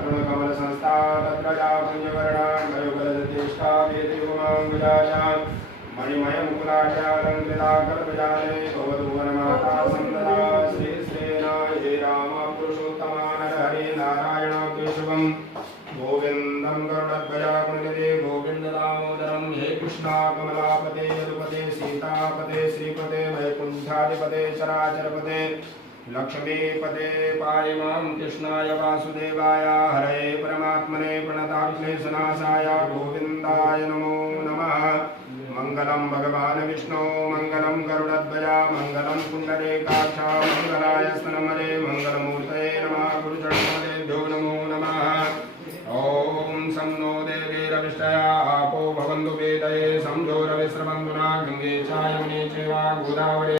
अरुणकमल संस्था तत्रजा पुण्यवर्णा मणिमय मुकुलाचालंकृता कल्पजाले भवतु वनमाता संददा श्री श्रीनाय राम पुरुषोत्तमा हरे नारायण केशवम गोविंदम गरुड़ध्वजा कुंडले गोविंद दामोदरम हे कृष्णा कमलापते यदुपते सीतापते श्रीपते वैकुंठाधिपते चराचरपते लक्ष्मीपते पायिमां कृष्णाय वासुदेवाय हरे परमात्मने प्रणताक्लेशनाशाय गोविंदाय नमो नमः। मंगलम भगवान विष्णु मंगलम गरुड़ध्वजा मंगलम पुंडरीकाक्ष मंगलाय स्तनमरे मंगलमूर्तये नमः। गुरुचरणोदेभ्यो नमो नमः। ओम सं नो देवीरविष्टया आपो भवन्तु वेदये संजो रविस्रवन्तुना गंगे च यमुने चैव गोदावरी